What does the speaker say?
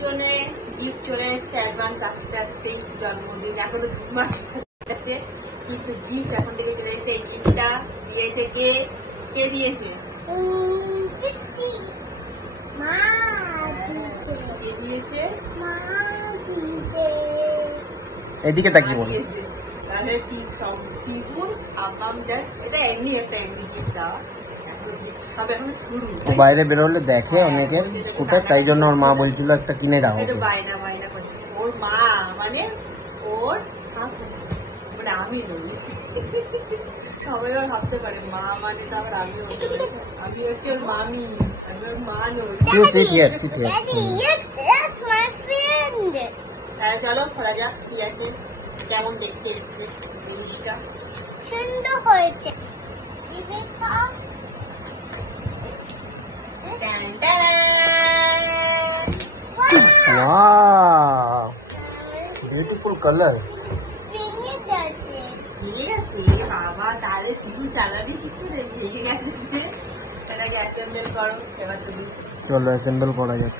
জন্য গিফট চলে এসছে অ্যাডভান্স আস্তে আস্তে জন্মদিন এখনো 2 মাস আছে কিন্তু গিফট এখন থেকে চলে এসেছে। এই গিফটটা দিয়েছে কে দিয়েছে? এদিকে তাকিয়ে বল। তাহলে এটা এমনি একটা গিফট দেওয়া। বাইরে বেরোলে দেখে অনেকের স্কুটার, তাই জন্য ওর মা বলছিল একটা কিনে দাও। বাইনা করছে ওর মা, মানে ওর মানে আমি নই। সবাই আবার ভাবতে পারে মা মানে তো আবার আমি হচ্ছে ওর মামি, আমি ওর মা নই। তাহলে চলো খোলা যাক কি আছে, কেমন দেখতে এসছে জিনিসটা। সুন্দর হয়েছে। Wow, beautiful color. ভেঙে গেছে বাবা, তাহলে তুমি চালাবি কি করে? ভেঙে গেছে, এটা অ্যাসেম্বল করো এবার তুমি। চলো অ্যাসেম্বল করা যাক।